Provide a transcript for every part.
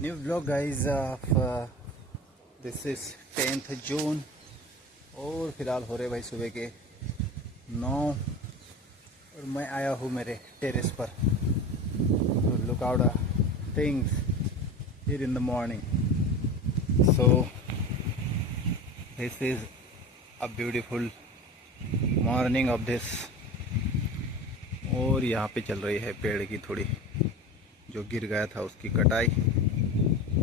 New blog guys of this is 10th जून और फिलहाल हो रहे भाई सुबह के 9 और मैं आया हूँ मेरे टेरेस पर तो look out things here in the morning. So this is a beautiful morning of this. और यहाँ पे चल रही है पेड़ की थोड़ी जो गिर गया था उसकी कटाई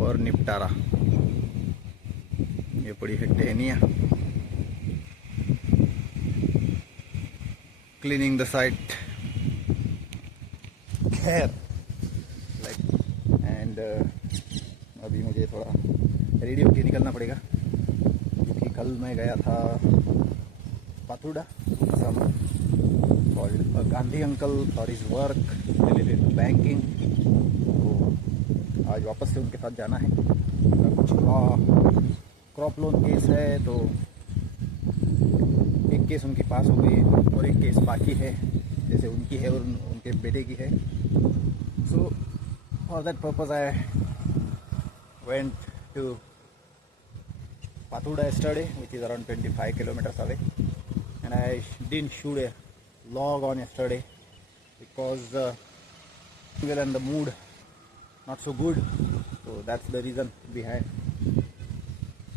और निपटारा। ये पड़ी है टहनियाँ, क्लीनिंग द साइट। खैर एंड अभी मुझे थोड़ा रेडी होके निकलना पड़ेगा क्योंकि कल मैं गया था Paturda called Gandhi uncle for his work related to banking. तो आज वापस से उनके साथ जाना है। कुछ क्रॉप लोन केस है तो एक केस उनकी पास हो गई और एक केस बाकी है, जैसे उनकी है और उनके बेटे की है। So for that purpose I went to Pathuda yesterday, which is around 25 kilometers away, and I didn't shoot a log on yesterday because well and the mood not so good, so that's the reason behind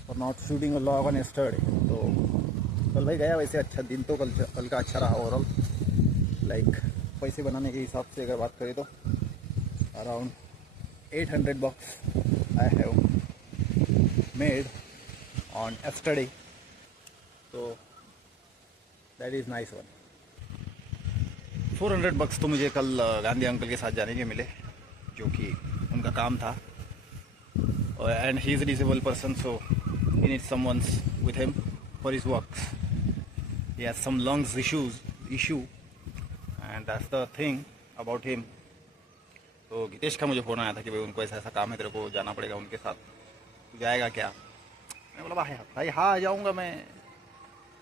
for not shooting a log on yesterday. तो कल भाई गया, वैसे अच्छा दिन तो कल का अच्छा रहा ओवरऑल। लाइक पैसे बनाने के हिसाब से अगर बात करें तो around $800 I have made on yesterday, so that is nice one। $400 तो मुझे कल गांधी अंकल के साथ जाने के मिले, जो कि उनका काम था। And he is disable person, so he needs someone's with him for his works. He has some lungs issue and that's the thing about him. तो गीतेश का मुझे फ़ोन आया था कि भाई उनको ऐसा ऐसा काम है, तेरे को जाना पड़ेगा उनके साथ, तू जाएगा क्या? मैं बोला भाई हाँ आ जाऊँगा मैं।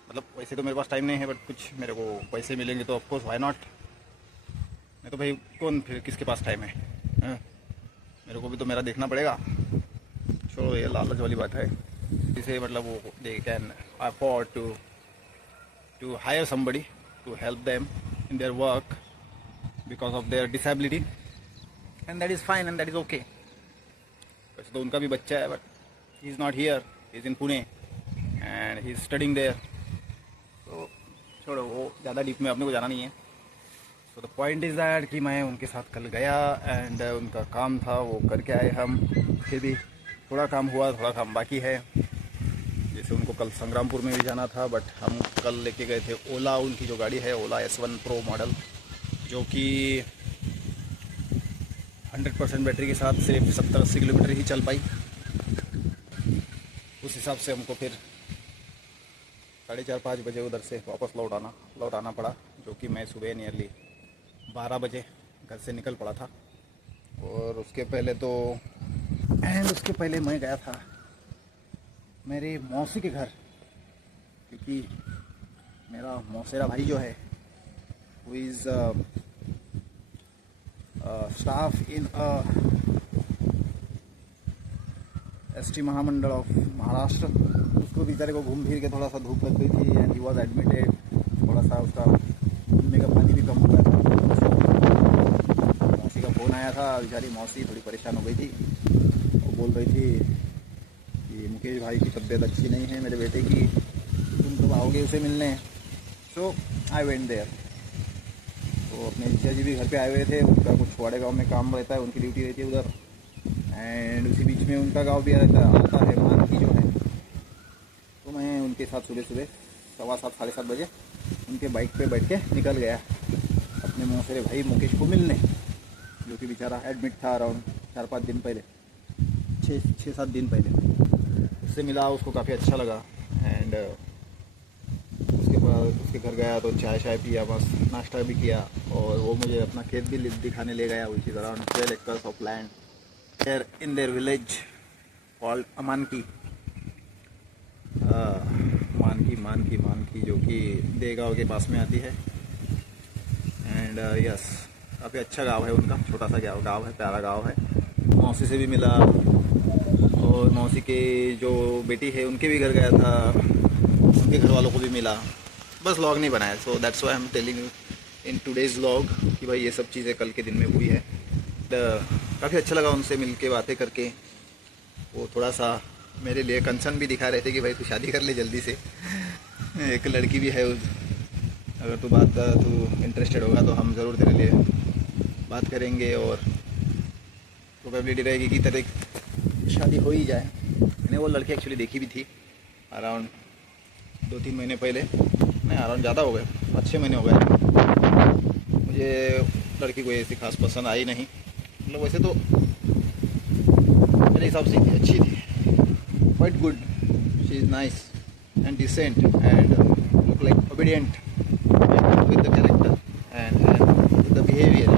मतलब वैसे तो मेरे पास टाइम नहीं है, बट कुछ मेरे को पैसे मिलेंगे तो ऑफकोर्स वाई नॉट। नहीं तो भाई कौन फिर किसके पास टाइम है? मेरे को भी तो मेरा देखना पड़ेगा। छोड़ो, ये लालच वाली बात है। जिसे मतलब वो they can afford to hire somebody to help them in their work because of their disability, and that is fine and that is okay. वैसे तो उनका भी बच्चा है, but he is not here, he is in Pune and he is studying there। तो छोड़ो, वो ज़्यादा डीप में अपने को जाना नहीं है। तो द पॉइंट इज़ दैट कि मैं उनके साथ कल गया एंड उनका काम था वो करके आए हम। फिर भी थोड़ा काम हुआ, थोड़ा काम बाकी है। जैसे उनको कल संग्रामपुर में भी जाना था, बट हम कल लेके गए थे ओला, उनकी जो गाड़ी है ओला S1 Pro मॉडल, जो कि 100% बैटरी के साथ सिर्फ 70-80 किलोमीटर ही चल पाई। उस हिसाब से हमको फिर 4:30-5 बजे उधर से वापस लौट आना पड़ा, जो कि मैं सुबह नियरली 12 बजे घर से निकल पड़ा था। और उसके पहले मैं गया था मेरे मौसी के घर, क्योंकि मेरा मौसेरा भाई जो है वो is staff in ST Mahamandal of Maharashtra. उसको बेचारे को घूम फिर के थोड़ा सा धूप लग गई थी एंड ही वॉज एडमिटेड। थोड़ा सा उसका घूमने का पानी भी कम हो गया था। मौसी का फ़ोन आया था, बेचारी मौसी थोड़ी परेशान हो गई थी। वो बोल रही थी कि मुकेश भाई की तबीयत अच्छी नहीं है मेरे बेटे की, तुम कब आओगे उसे मिलने? सो आई वेंट देयर। तो अपने जीजा जी भी घर पे आए हुए थे, उनका कुछ वाड़े गाँव में काम रहता है, उनकी ड्यूटी रहती है उधर। एंड उसी बीच में उनका गांव भी आता है मानकी जो है। तो मैं उनके साथ सुबह 7:15 7:30 बजे उनके बाइक पे बैठ के निकल गया अपने मौसेरे भाई मुकेश को मिलने, जो कि बेचारा एडमिट था अराउंड 4-5 दिन पहले, 6-7 दिन पहले। उससे मिला, उसको काफ़ी अच्छा लगा। एंड उसके बाद उसके घर गया तो चाय पिया, बस नाश्ता भी किया। और वो मुझे अपना खेत भी दिखाने ले गया, which is around 12 acres of land in their village called Amanki, मानकी जो कि देगांव के पास में आती है। एंड यस, काफ़ी अच्छा गांव है उनका, छोटा सा गांव है, प्यारा गांव है। मौसी से भी मिला, और मौसी के जो बेटी है उनके भी घर गया था, उनके घर वालों को भी मिला। बस व्लॉग नहीं बनाया, so that's why I am telling you in today's vlog कि भाई ये सब चीज़ें कल के दिन में हुई है। काफ़ी अच्छा लगा उनसे मिल के, बातें करके। वो थोड़ा सा मेरे लिए कंसर्न भी दिखा रहे थे कि भाई तू शादी कर ले जल्दी से, एक लड़की भी है, अगर तू इंटरेस्टेड होगा तो हम ज़रूर तेरे लिए बात करेंगे, और प्रोबेबिलिटी रहेगी कि तेरे शादी हो ही जाए। मैंने वो लड़की एक्चुअली देखी भी थी अराउंड 2-3 महीने पहले, नहीं अराउंड ज़्यादा हो गए, 5-6 महीने हो गए। मुझे लड़की कोई ऐसी खास पसंद आई नहीं, मतलब वैसे तो मेरे हिसाब से अच्छी थी, quite good, she is nice and decent and look like obedient with the character and with the behaviour.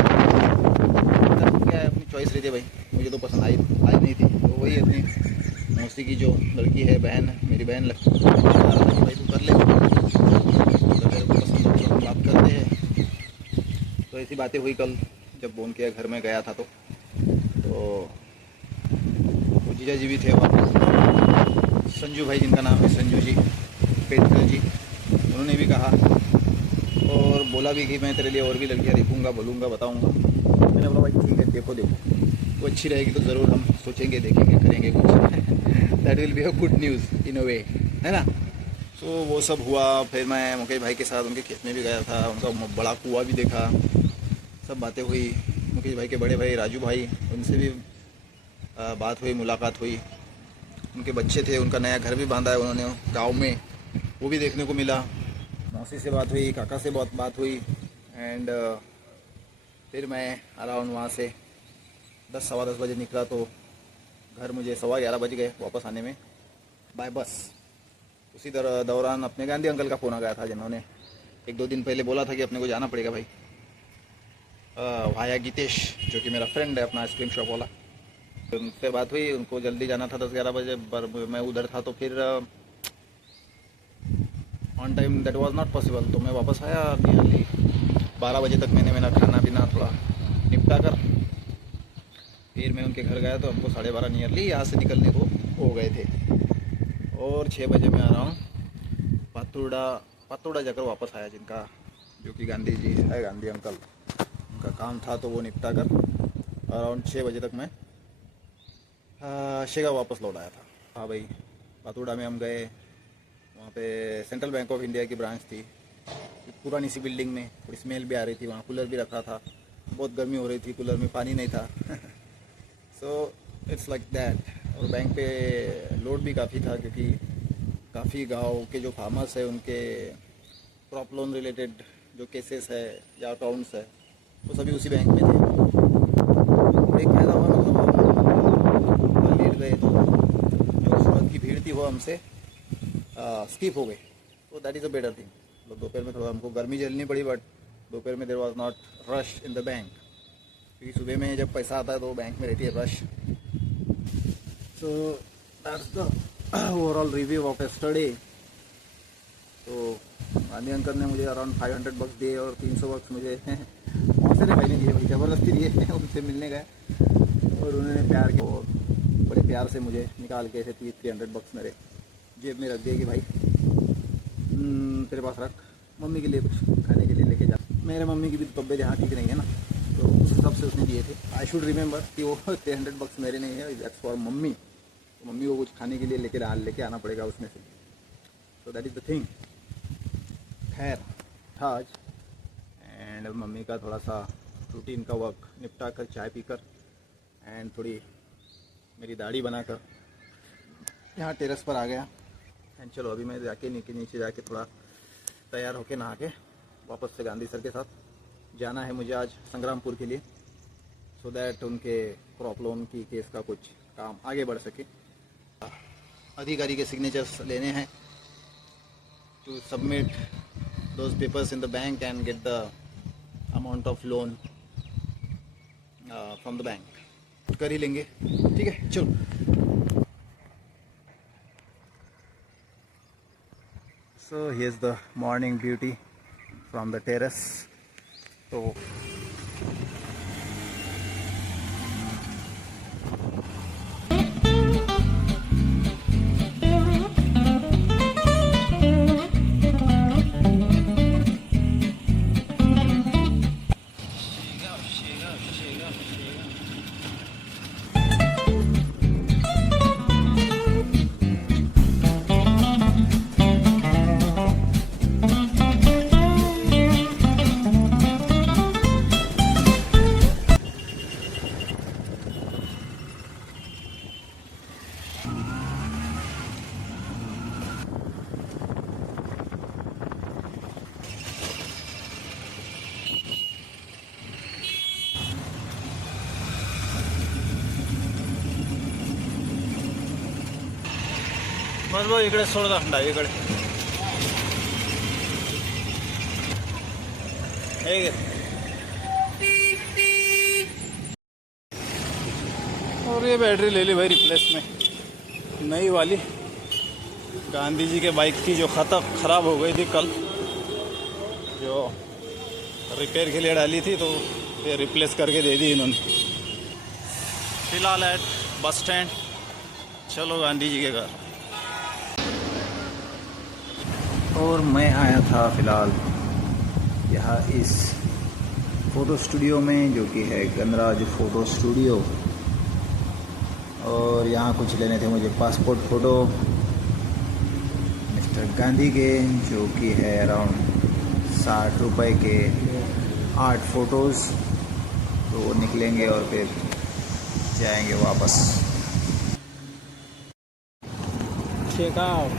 क्या है, अपनी चॉइस रहती है भाई, मुझे तो पसंद आई नहीं थी, तो वही अपनी मौसी की जो लड़की है, बहन, मेरी बहन लगती है, भाई तू कर ले, तो मेरे को पसंद है तो हम बात करते हैं। तो ऐसी बातें हुई कल जब वो उनके घर में गया था, तो वो जीजा जी भी थे वहाँ, संजू भाई जिनका नाम है, संजू जी पेटकर जी, उन्होंने भी कहा और बोला भी कि मैं तेरे लिए और भी लड़कियाँ देखूँगा, बोलूँगा, बताऊँगा। मैंने बोला भाई ठीक है, देखो वो अच्छी रहेगी तो ज़रूर हम सोचेंगे, देखेंगे, करेंगे कुछ। That will be a good news in a way, है ना। सो वो सब हुआ, फिर मैं मुकेश भाई के साथ उनके खेत में भी गया था, उनका बड़ा कुआं भी देखा, सब बातें हुई। मुकेश भाई के बड़े भाई राजू भाई, उनसे भी बात हुई, मुलाकात हुई। उनके बच्चे थे, उनका नया घर भी बांधा है उन्होंने गांव में, वो भी देखने को मिला। मौसी से बात हुई, काका से बहुत बात हुई, एंड फिर मैं अराउंड वहाँ से 10-10:15 बजे निकला, तो घर मुझे 11:15 बज गए वापस आने में बाय बस। उसी दौरान अपने गांधी अंकल का फ़ोन आ गया था, जिन्होंने 1-2 दिन पहले बोला था कि अपने को जाना पड़ेगा भाई, भाया गीतेश, जो कि मेरा फ्रेंड है अपना आइसक्रीम शॉप वाला। उनसे बात हुई, उनको जल्दी जाना था 10-11 बजे, पर मैं उधर था, तो फिर on time that was not possible. तो मैं वापस आया नियरली 12 बजे तक। मैंने मेरा खाना पीना थोड़ा निपटा कर फिर मैं उनके घर गया, तो हमको 12:30 नियरली यहाँ से निकलने को हो गए थे, और 6 बजे मैं आ रहा हूँ पातुड़ा जाकर वापस आया, जिनका जो कि गांधी जी है, गांधी अंकल, उनका काम था, तो वो निपटा कर अराउंड 6 बजे तक मैं शेगांव वापस लौट आया था। हाँ भाई, पातुड़ा में हम गए, वहाँ पे सेंट्रल बैंक ऑफ इंडिया की ब्रांच थी, पुरानी सी बिल्डिंग में, थोड़ी स्मेल भी आ रही थी, वहाँ कूलर भी रखा था, बहुत गर्मी हो रही थी, कूलर में पानी नहीं था। So it's like that. और बैंक पे लोड भी काफ़ी था, क्योंकि काफ़ी गांव के जो फार्मर्स है, उनके क्रॉप लोन रिलेटेड जो केसेस है या अकाउंट्स है, वो सभी उसी बैंक में थे। एक फ़ायदा हुआ, मतलब लेट गए तो जो सूरत की भीड़ थी वो हमसे स्किप हो गई, तो that is a better thing. मतलब दोपहर में थोड़ा हमको गर्मी झेलनी पड़ी, बट दोपहर में there was not rush in the bank, क्योंकि सुबह में जब पैसा आता है तो बैंक में रहती है rush. So that's the overall review of yesterday. तो गांधी अंकल ने मुझे अराउंड $500 दिए, और $300 मुझे मौसे भाई ने दिए, भाई ज़बरदस्ती दिए। उनसे मिलने गए और उन्होंने प्यार के, और बड़े प्यार से मुझे निकाल के ऐसे $300 मेरे जेब में रख दिए कि भाई तेरे पास रख, मम्मी के लिए कुछ खाने के लिए लेके जा। मेरे मम्मी की भी तो तबीयत यहाँ ठीक नहीं है ना, तो उस हिसाब से उसने दिए थे। आई शुड रिमेंबर कि वो $300 मेरे नहीं है, दैट्स फॉर मम्मी। तो मम्मी को कुछ खाने के लिए लेके आना पड़ेगा उसमें से। So that is the thing. खैर था आज, एंड मम्मी का थोड़ा सा रूटीन का वर्क निपटा कर, चाय पीकर, एंड थोड़ी मेरी दाढ़ी बनाकर यहाँ टेरेस पर आ गया। एंड चलो अभी मैं जाके नीचे जाके थोड़ा तैयार होके नहा के वापस से गांधी सर के साथ जाना है मुझे आज संग्रामपुर के लिए, सो दैट उनके क्रॉप लोन की केस का कुछ काम आगे बढ़ सके। अधिकारी के सिग्नेचर्स लेने हैं to submit those papers in the bank and get the amount of loan from the bank. कर ही लेंगे, ठीक है, चलो। So here's the morning beauty from the terrace. तो बस वो इकडे सोड दा डावीकडे हे घे. और ये बैटरी ले ली भाई रिप्लेस में नई वाली. गांधी जी के बाइक की जो ख़राब हो गई थी कल, जो रिपेयर के लिए डाली थी, तो ये रिप्लेस करके दे दी इन्होंने. फिलहाल एट बस स्टैंड. चलो गांधी जी के घर. और मैं आया था फ़िलहाल यहाँ इस फ़ोटो स्टूडियो में, जो कि है गणराज फ़ोटो स्टूडियो. और यहाँ कुछ लेने थे मुझे पासपोर्ट फ़ोटो मिस्टर गांधी के, जो कि है अराउंड 60 रुपये के 8 फ़ोटोज़. तो वो निकलेंगे और फिर जाएंगे वापस. चेकआउट.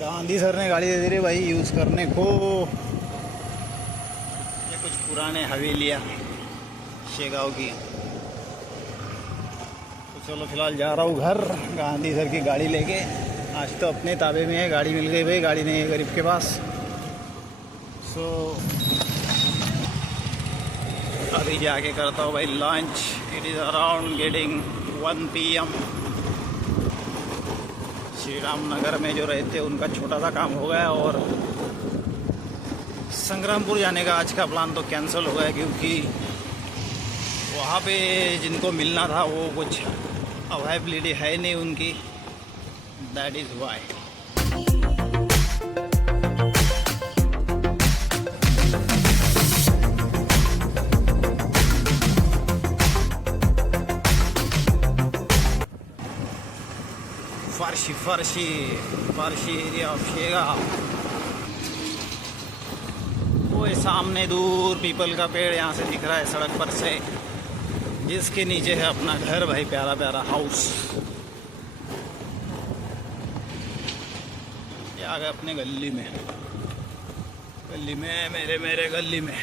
गांधी सर ने गाड़ी दे दी रे भाई यूज़ करने को. ये कुछ पुराने हवेलियाँ शेगांव की. तो चलो फिलहाल जा रहा हूँ घर गांधी सर की गाड़ी लेके. आज तो अपने ताबे में है, गाड़ी मिल गई भाई. गाड़ी नहीं है गरीब के पास. सो अभी जाके करता हूँ भाई lunch. It is around getting 1 PM. Shri Ram Nagar में जो रहते उनका छोटा सा काम हो गया, और संग्रामपुर जाने का आज का प्लान तो कैंसिल हो गया, क्योंकि वहाँ पे जिनको मिलना था वो कुछ अवेलेबिलिटी है नहीं उनकी. That is why. फारशी एरिया ऑफ शेगांव. वो सामने दूर पीपल का पेड़ यहाँ से दिख रहा है सड़क पर से, जिसके नीचे है अपना घर भाई. प्यारा प्यारा हाउस. ये आ गए अपने गली में मेरे गली में.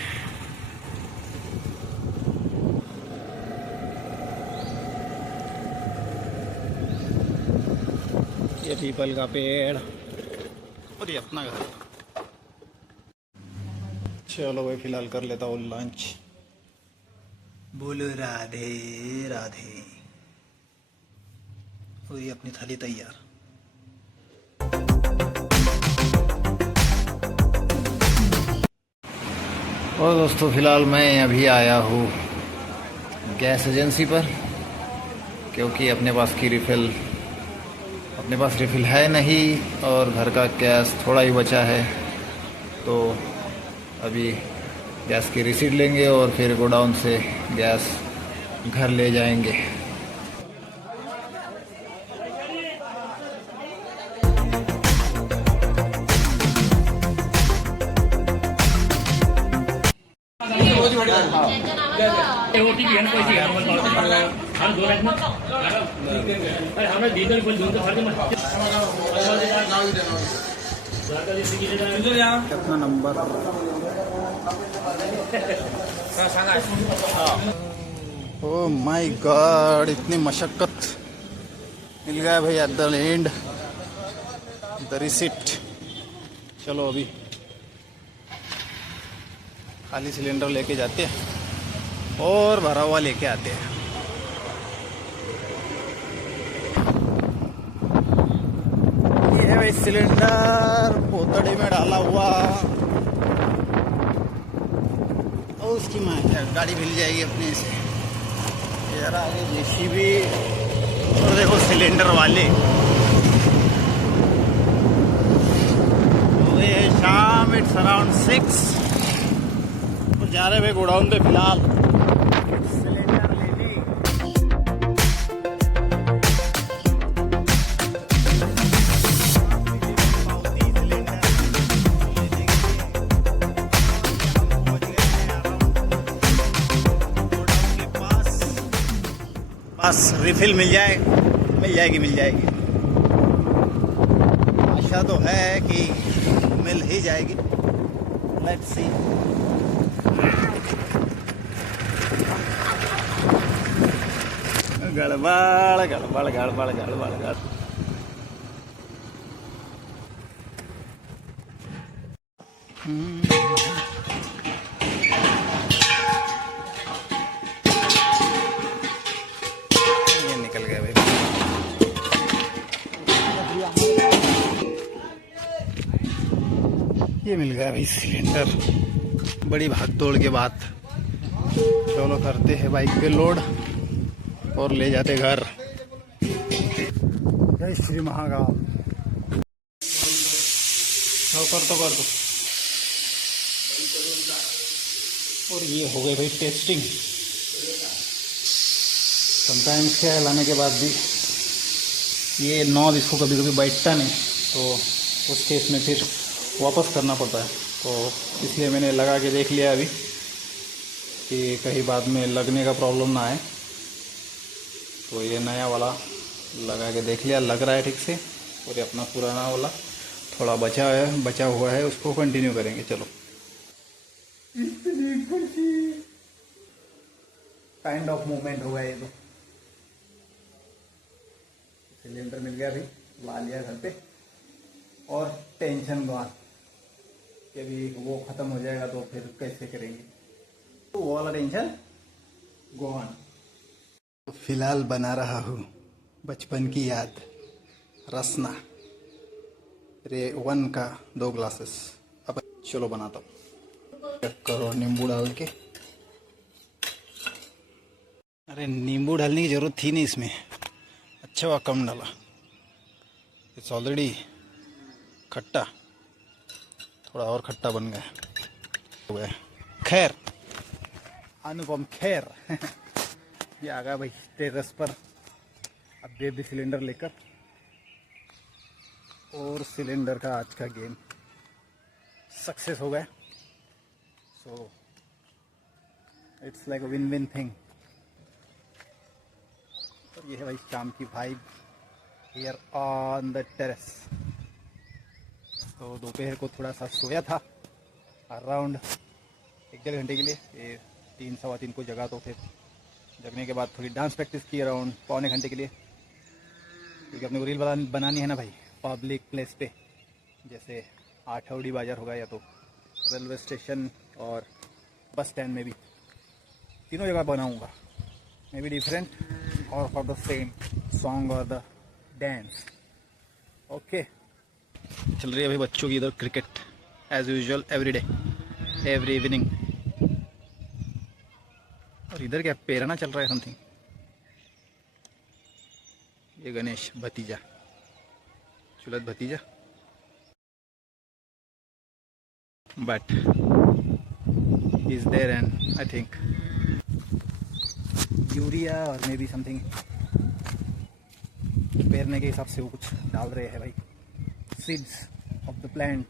ये पीपल का पेड़ और ये अपना घर. चलो भाई फिलहाल कर लेता हूँ लंच. बोलो राधे राधे. हुई अपनी थाली तैयार. और दोस्तों फिलहाल मैं अभी आया हूँ गैस एजेंसी पर, क्योंकि अपने पास रिफ़िल है नहीं और घर का गैस थोड़ा ही बचा है. तो अभी गैस की रिसीट लेंगे और फिर गोडाउन से गैस घर ले जाएंगे. कितना नंबर? ओह माय गॉड, इतनी मशक्क़त मिल गया भाई at the end the receipt. चलो अभी खाली सिलेंडर लेके जाते हैं और भरा हुआ लेके आते हैं. ये है भाई सिलेंडर पोतड़ी में डाला हुआ. और उसकी माँ क्या गाड़ी मिल जाएगी अपने से. यार आगे जेसीबी और देखो सिलेंडर वाले. तो ये शाम इट्स अराउंड 6 और जा रहे भाई गोडाउन पे फिलहाल सिलेंडर लेने. बस रिफिल मिल जाएगी. आशा तो है कि मिल ही जाएगी. Let's see. गड़बड़ गड़बड़ गड़बड़ गड़बड़ गड़बड़। ये निकल गया भाई। ये मिल गया भाई सिलेंडर। बड़ी भाग दौड़ के बाद चलो करते हैं बाइक पे लोड और ले जाते घर। जय श्री महाकाल। कर दो। और ये हो गई भाई टेस्टिंग। समटाइम्स क्या है, लाने के बाद भी ये नॉब इसको कभी कभी बैठता नहीं, तो उस केस में फिर वापस करना पड़ता है। तो इसलिए मैंने लगा के देख लिया अभी कि कहीं बाद में लगने का प्रॉब्लम ना आए। तो ये नया वाला लगा के देख लिया, लग रहा है ठीक से। और ये अपना पुराना वाला थोड़ा बचा हुआ है, उसको कंटिन्यू करेंगे। चलो काइंड ऑफ मूवमेंट होगा ये। तो सिलेंडर मिल गया भाई, ला लिया घर पे। और टेंशन गॉन कि अभी वो ख़त्म हो जाएगा तो फिर कैसे करेंगे, तो वो वाला टेंशन गॉन। तो फिलहाल बना रहा हूँ बचपन की याद, रसना रे 1 का 2 ग्लासेस। अब चलो बनाता हूँ। करो नींबू डाल के। अरे नींबू डालने की ज़रूरत थी नहीं इसमें, अच्छा हुआ कम डाला। इट्स ऑलरेडी खट्टा, थोड़ा और खट्टा बन गया। खैर अनुपम खैर ये आ गया भाई टेरेस पर अब भी सिलेंडर लेकर। और सिलेंडर का आज का गेम सक्सेस हो गया। So it's like a win win thing. और ये है भाई शाम की vibe here on the terrace. तो दोपहर को थोड़ा सा सोया था अराउंड 1-1.5 घंटे के लिए। ये 3-3:15 को जगा, तो फिर जगने के बाद थोड़ी डांस प्रैक्टिस की अराउंड पौने घंटे के लिए, क्योंकि अपने को रील बनानी है ना भाई पब्लिक प्लेस पे। जैसे आठौड़ी बाज़ार होगा, या तो रेलवे स्टेशन और बस स्टैंड में भी, तीनों जगह बनाऊंगा। मे बी डिफरेंट और फॉर द सेम सॉन्ग और द डांस। ओके, चल रही है भाई बच्चों की इधर cricket as usual every day every evening. और इधर क्या पेरना चल रहा है समथिंग। ये गणेश भतीजा, चुलत भतीजा, but is there and I think यूरिया और मे बी समथिंग पेरने के हिसाब से वो कुछ डाल रहे हैं भाई। Seeds of the plant,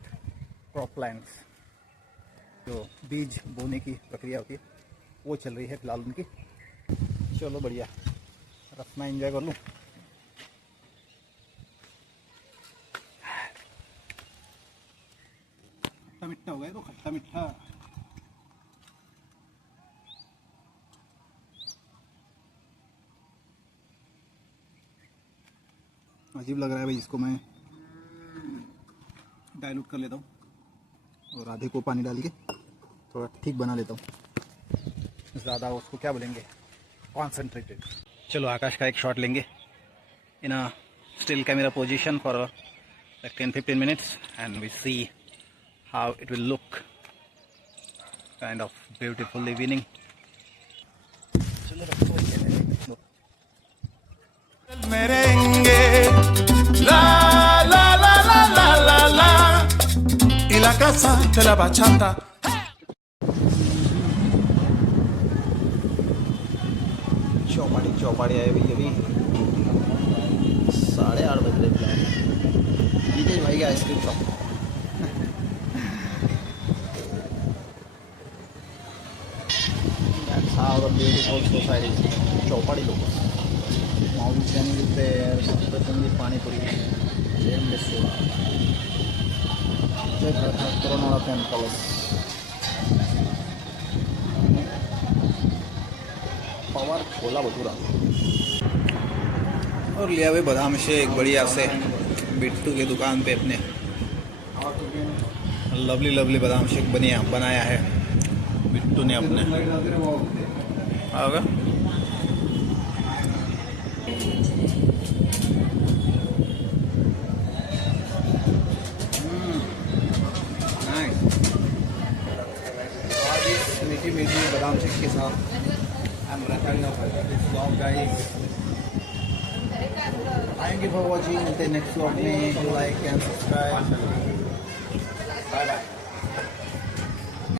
crop plants, जो बीज बोने की प्रक्रिया होती है वो चल रही है फिलहाल उनकी। चलो बढ़िया, रसना एंजॉय कर लूँ। खट्टा मिठा हो गया तो खट्टा मिठा। अजीब लग रहा है भाई, इसको मैं डाइल्यूट कर लेता हूँ और आधे को पानी डाल के थोड़ा ठीक बना लेता हूँ। ज़्यादा उसको क्या बोलेंगे, कॉन्सेंट्रेटेड। चलो आकाश का एक शॉट लेंगे in a still camera position for like 10-15 minutes and we see how it will look. Kind of beautiful evening. Merengue, la la la la la la la, y la casa de la bachata. चौपाड़ी आए भाई अभी 8:30 बज रहे। DJ भाई का ice cream shop. That's how the beautiful society is. चौपाड़ी लोग mountain repair Saptashrungi panipuri soda जय corona temple Pawar छोला भटूरा। और लिया हुए बादाम शेक बढ़िया से बिट्टू की दुकान पे अपने। लवली लवली बादाम शेक बनाया है बिट्टू ने अपने। होगा मीठी मीठी बादाम शेक के साथ I'm wrapping up this vlog, guys. Thank you for watching. The next vlog में like and subscribe. Bye bye.